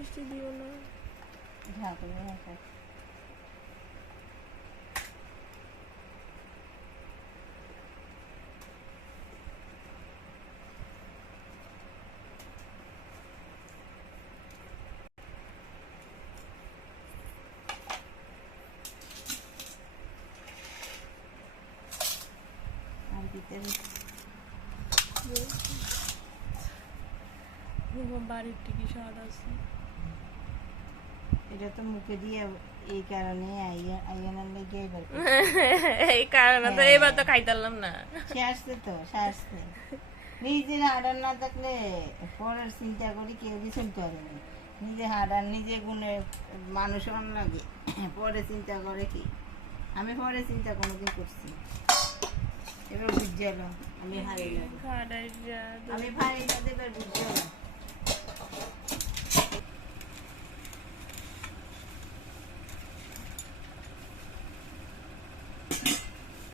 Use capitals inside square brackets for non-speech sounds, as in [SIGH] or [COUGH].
মিষ্টি দিও না। ঝাঁ করে রাখা বাড়ির টিকি স্বাদ আছে। এটা তো মুখে দিয়ে এই কারণে আইয়া আইয়ানার লেগে এবার [LAUGHS] এই কারণে তো হ্যাঁ। এবার তো না। সে আসছে তো সে আসছে। নিজের না থাকলে পরের চিন্তা করি কেউ কিছু করে না। নিজে হাডার নিজে গুণে মানুষ লাগে। পরে চিন্তা করে কি? আমি পরে চিন্তা কোনোদিন করছি এবার বুঝে এলো আমি হারিয়ে আমি ভাই